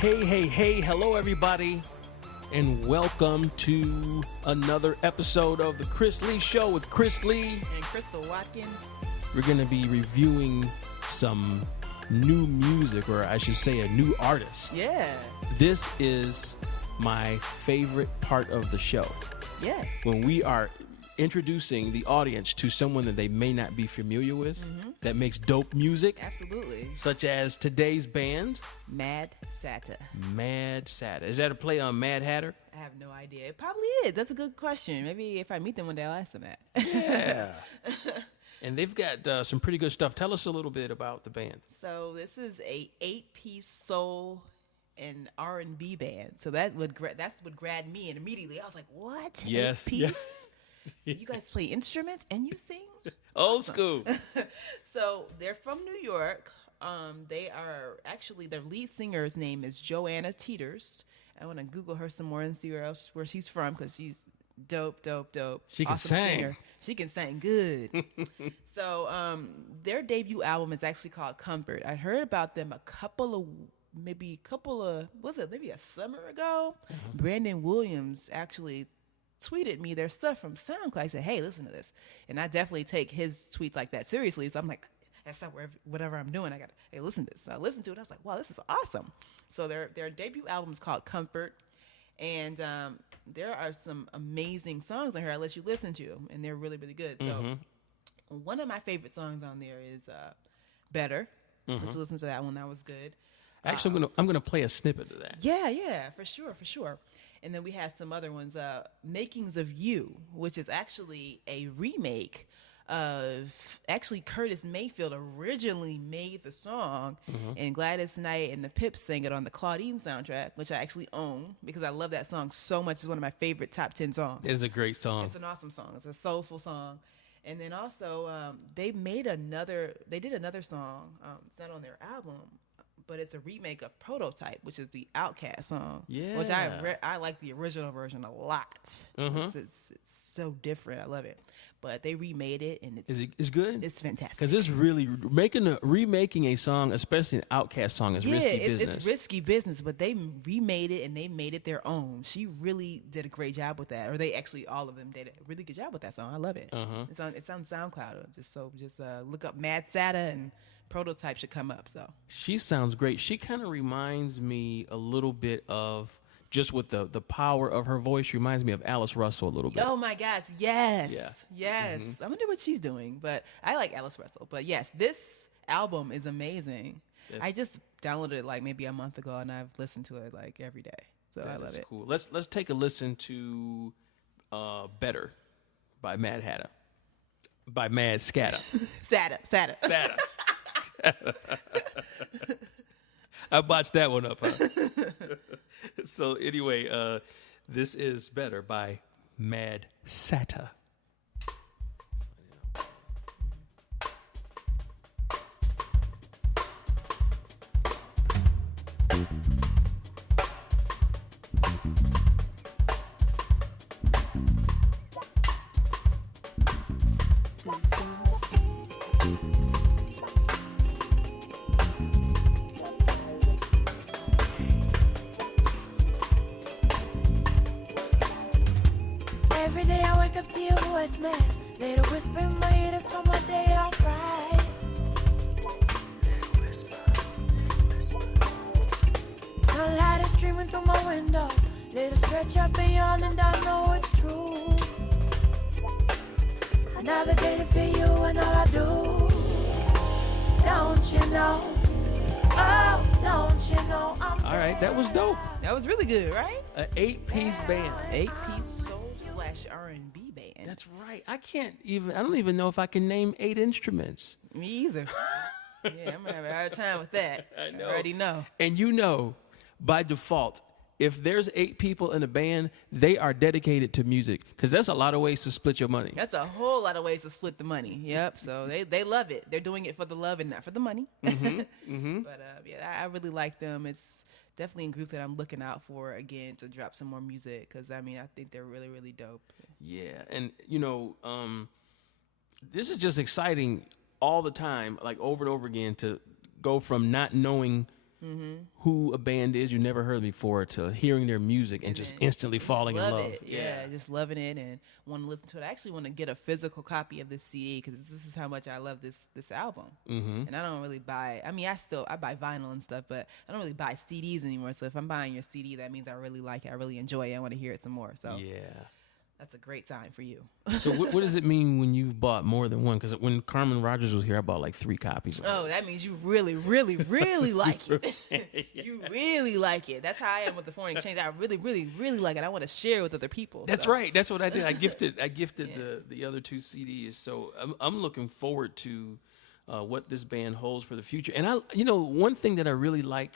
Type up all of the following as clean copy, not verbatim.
Hey, hello everybody, and welcome to another episode of the Chris Lee Show with Chris Lee and Crystal Watkins. We're going to be reviewing some new music, or I should say a new artist. Yeah. This is my favorite part of the show. Yes. When we are introducing the audience to someone that they may not be familiar with, that makes dope music. Absolutely. Such as today's band, Mad Satta. Mad Satta. Is that a play on Mad Hatter? I have no idea. It probably is. That's a good question. Maybe if I meet them one day, I'll ask them that. Yeah. And they've got some pretty good stuff. Tell us a little bit about the band. So this is a 8-piece soul and R&B band. So that's what grabbed me, and immediately I was like, "What? Yes. 8-piece? Yes. So you guys play instruments and you sing?" Old school. So they're from New York. They are actually, their lead singer's name is Joanna Teeters. I want to Google her some more and see where she's from, because she's dope. She can awesome sing. Singer. She can sing good. So their debut album is actually called Comfort. I heard about them maybe a summer ago. Brandon Williams actually tweeted me their stuff from SoundCloud. I said, "Hey, listen to this," and I definitely take his tweets like that seriously. So I'm like, that's not whatever I'm doing, I gotta, hey, listen to this. So I listened to it. I was like, wow, this is awesome. So their debut album is called Comfort, and there are some amazing songs on here. I'll let you listen to, and they're really, really good. So one of my favorite songs on there is Better. Let's listen to that one. That was good. Actually, I'm gonna play a snippet of that. Yeah, for sure. And then we had some other ones, Makings of You, which is actually a remake of, actually Curtis Mayfield originally made the song, and Gladys Knight and the Pips sang it on the Claudine soundtrack, which I actually own because I love that song so much. It's one of my favorite top 10 songs. It's a great song. It's an awesome song. It's a soulful song. And then also they did another song. It's not on their album, but it's a remake of Prototype, which is the Outkast song. Yeah. Which I like the original version a lot. It's so different. I love it. But they remade it, and it's good. It's fantastic. Because it's really remaking a song, especially an Outkast song, is risky business. It's risky business, but they remade it and they made it their own. She really did a great job with that, or they actually, all of them did a really good job with that song. I love it. It's on SoundCloud. Just look up Mad Satta, and Prototype should come up. So she sounds great. She kind of reminds me a little bit of, just with the power of her voice, reminds me of Alice Russell a little bit. Oh my gosh, yes. Yeah. Yes. I wonder what she's doing, but I like Alice Russell. But yes, this album is amazing. I just downloaded it like maybe a month ago, and I've listened to it like every day. So I love it. Cool. Let's take a listen to Better by Mad Hatter. By Mad Scatter. Satta. I botched that one up, huh? So anyway, this is Better by Mad Satta. Every day I wake up to your voice, man. Little whisper in my ear to start my day off right. Whisper. Sunlight is streaming through my window. Little stretch up beyond, and I know it's true. Another day to feel you and all I do. Don't you know? Oh, don't you know? All right, that was dope. That was really good, right? An 8-piece band. 8-piece soul/R&B band. That's right. I don't even know if I can name 8 instruments. Me either. Yeah, I'm gonna have a hard time with that. I know. I already know. And by default, if there's 8 people in a band, they are dedicated to music, because that's a lot of ways to split your money. That's a whole lot of ways to split the money. Yep. So they love it. They're doing it for the love and not for the money. But I really like them. It's definitely a group that I'm looking out for again to drop some more music, because I think they're really, really dope. Yeah, and this is just exciting all the time, like over and over again, to go from not knowing who a band is you never heard before to hearing their music and just instantly falling in love. Yeah, just loving it and want to listen to it. I actually want to get a physical copy of this CD because this is how much I love this album. And I don't really buy. I mean, I buy vinyl and stuff, but I don't really buy CDs anymore. So if I'm buying your CD, that means I really like it. I really enjoy it. I want to hear it some more. So yeah. That's a great time for you. So what does it mean when you've bought more than one? Because when Carmen Rogers was here, I bought like 3 copies. Oh, that means you really, really, really like it. You really like it. That's how I am with the foreign exchange. I really, really, really like it. I want to share it with other people. That's right. That's what I did. I gifted the other 2 CDs. So I'm looking forward to what this band holds for the future. And one thing that I really like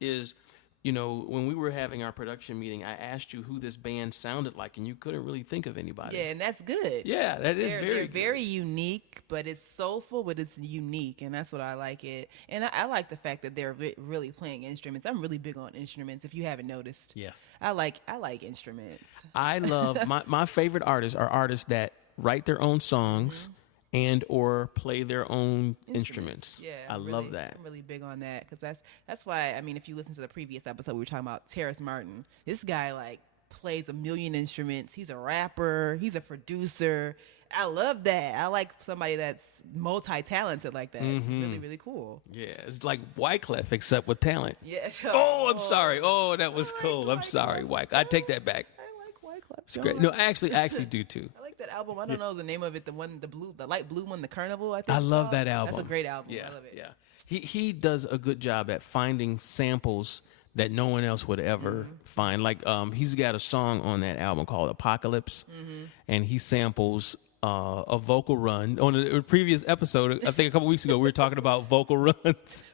is, when we were having our production meeting, I asked you who this band sounded like, and you couldn't really think of anybody. Yeah, and that's good. Yeah, they're very unique, but it's soulful, but it's unique, and that's what I like it. And I like the fact that they're really playing instruments. I'm really big on instruments, if you haven't noticed. Yes. I like instruments. I love, my favorite artists are artists that write their own songs and or play their own instruments. Yeah, I love that. I'm really big on that because that's why. I mean, if you listen to the previous episode, we were talking about Terrace Martin. This guy plays a million instruments. He's a rapper. He's a producer. I love that. I like somebody that's multi-talented like that. It's really, really cool. Yeah, it's like Wyclef except with talent. Yeah. Oh, I'm sorry. Oh, that was cool. I'm sorry, Wyclef. I take that back. I like Wyclef. It's great. No, I actually do too. I like that album. I don't know the name of it. The light blue one, the Carnival. I think I love that album. That's a great album. Yeah, I love it. Yeah. He does a good job at finding samples that no one else would ever find. Like he's got a song on that album called Apocalypse, and he samples a vocal run. On a previous episode, I think a couple weeks ago, we were talking about vocal runs.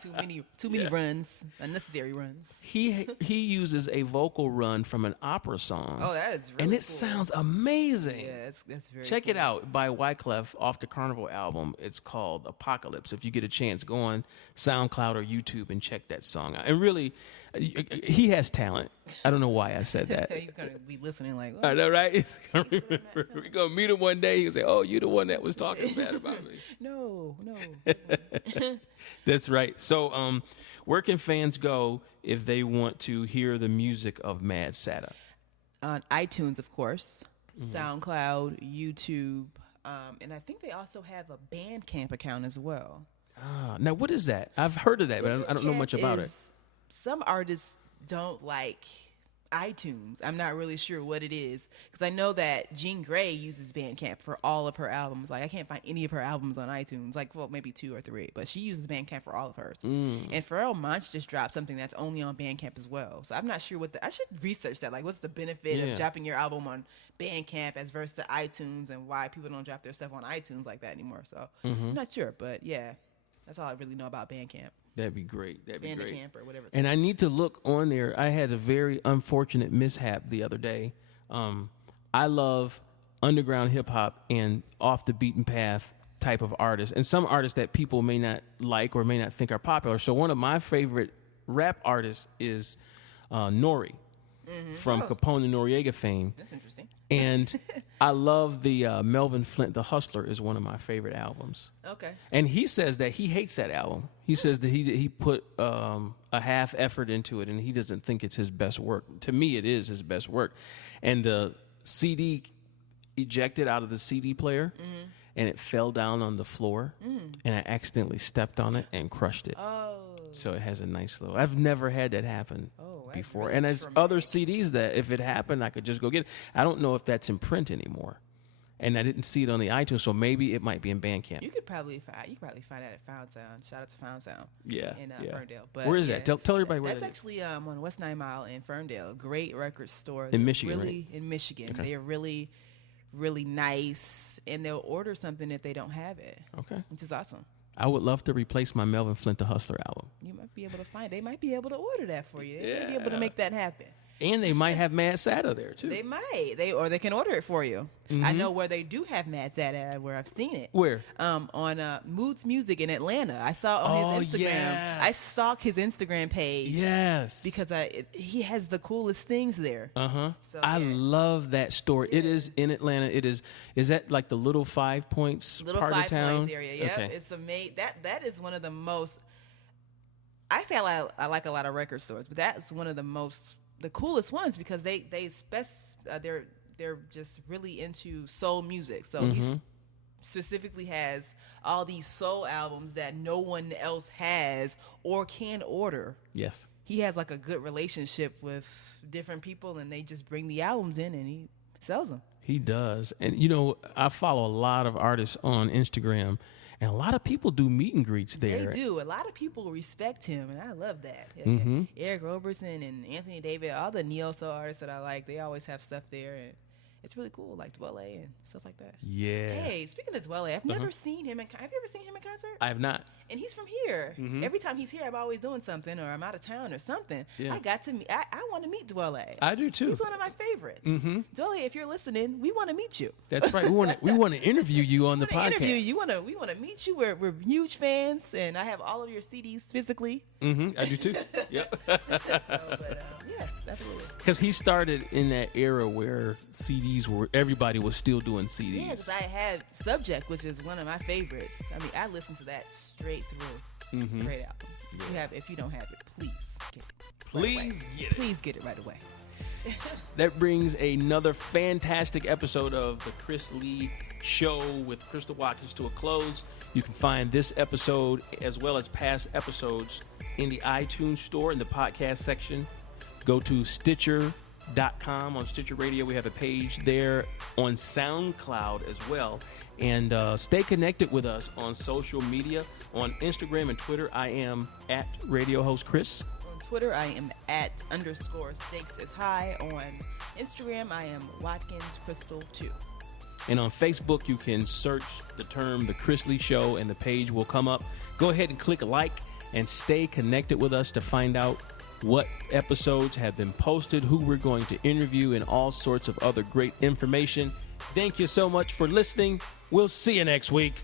Too many runs, unnecessary runs. He uses a vocal run from an opera song. Oh, that is really and it cool. sounds amazing. Yeah, that's very Check cool. it out by Wyclef off the Carnival album. It's called Apocalypse. If you get a chance, go on SoundCloud or YouTube and check that song out. And really, he has talent. I don't know why I said that. He's going to be listening like, I know, right? We're going to meet him one day. He'll say, oh, you're the one that was talking bad about me. No. That's right. So where can fans go if they want to hear the music of Mad Satta? On iTunes, of course, SoundCloud, YouTube, and I think they also have a Bandcamp account as well. Now, what is that? I've heard of that, but I don't know much about it. Some artists don't like iTunes. I'm not really sure what it is because I know that Jean Grey uses Bandcamp for all of her albums. Like I can't find any of her albums on iTunes. Like maybe 2 or 3, but she uses Bandcamp for all of hers. And Pharrell Monch just dropped something that's only on Bandcamp as well. So I'm not sure I should research that. Like what's the benefit of dropping your album on Bandcamp as versus to iTunes and why people don't drop their stuff on iTunes like that anymore. So I'm not sure, but yeah, that's all I really know about Bandcamp. That'd be great. That'd be great. Bandcamp or whatever. And I need to look on there. I had a very unfortunate mishap the other day. I love underground hip hop and off the beaten path type of artists, and some artists that people may not like or may not think are popular. So one of my favorite rap artists is Nori from Capone and Noriega fame. That's interesting. And I love the Melvin Flint, The Hustler is one of my favorite albums. Okay. And he says that he hates that album. He says that he put a half effort into it and he doesn't think it's his best work. To me, it is his best work. And the CD ejected out of the CD player and it fell down on the floor and I accidentally stepped on it and crushed it. Oh. So it has a nice little... I've never had that happen before. really And there's traumatic. other CDs that if it happened, I could just go get it. I don't know if that's in print anymore. And I didn't see it on the iTunes, so maybe it might be in Bandcamp. You could probably find that at Found Sound. Shout out to Found Sound. Yeah, In yeah. Ferndale. But Where is that? Tell everybody where that's that is. actually on West 9 Mile in Ferndale. Great record store. In They're Michigan, really, in Michigan. Okay. They're really, really nice, and they'll order something if they don't have it. Okay. Which is awesome. I would love to replace my Melvin Flint, The Hustler album. You might be able to find. They might be able to order that for you. They might be able to make that happen. And they might have Mad Satta there, too. They might. They can order it for you. I know where they do have Mad Satta, where I've seen it. Where? On Moods Music in Atlanta. I saw on his Instagram. Yes. I stalk his Instagram page. Yes. Because he has the coolest things there. So, I yeah. love that store. It is in Atlanta. It is that like the Little 5 Points Little part Five of town? Points area. Yep. Okay. It's amazing. That is one of the most... I say I like a lot of record stores, but that's one of the coolest ones because they're just really into soul music. So he specifically has all these soul albums that no one else has or can order. Yes. He has like a good relationship with different people, and they just bring the albums in and he sells them. He does. And, you know, I follow a lot of artists on Instagram, and a lot of people do meet and greets there. They do. A lot of people respect him, and I love that. Eric Roberson and Anthony David, all the neo-soul artists that I like, they always have stuff there, and it's really cool, like Dwelle and stuff like that. Yeah. Hey, speaking of Dwelle, I've never seen him. Have you ever seen him in concert? I have not. And he's from here. Every time he's here, I'm always doing something, or I'm out of town or something. Yeah. I got to meet. I want to meet Dwelle. I do too. He's one of my favorites. Dwelle, if you're listening, we want to meet you. That's right. We want to interview you on the podcast. We want to meet you. We're huge fans, and I have all of your CDs physically. I do too. Yep. Yes, absolutely. Because he started in that era where CDs were, everybody was still doing CDs. Yeah, because I had Subject, which is one of my favorites. I mean, I listened to that straight through. Great album. Yeah. If you don't have it, please get it. Please get it. Please get it right away. That brings another fantastic episode of the Chris Lee Show with Crystal Watkins to a close. You can find this episode as well as past episodes in the iTunes store in the podcast section. Go to Stitcher.com. On Stitcher Radio, we have a page there on SoundCloud as well. And stay connected with us on social media. On Instagram and Twitter, I am at Radio Host Chris. On Twitter, I am at _stakes is high. On Instagram, I am Watkins Crystal 2. And on Facebook, you can search the term The Chris Lee Show and the page will come up. Go ahead and click like and stay connected with us to find out what episodes have been posted, who we're going to interview, and all sorts of other great information. Thank you so much for listening. We'll see you next week.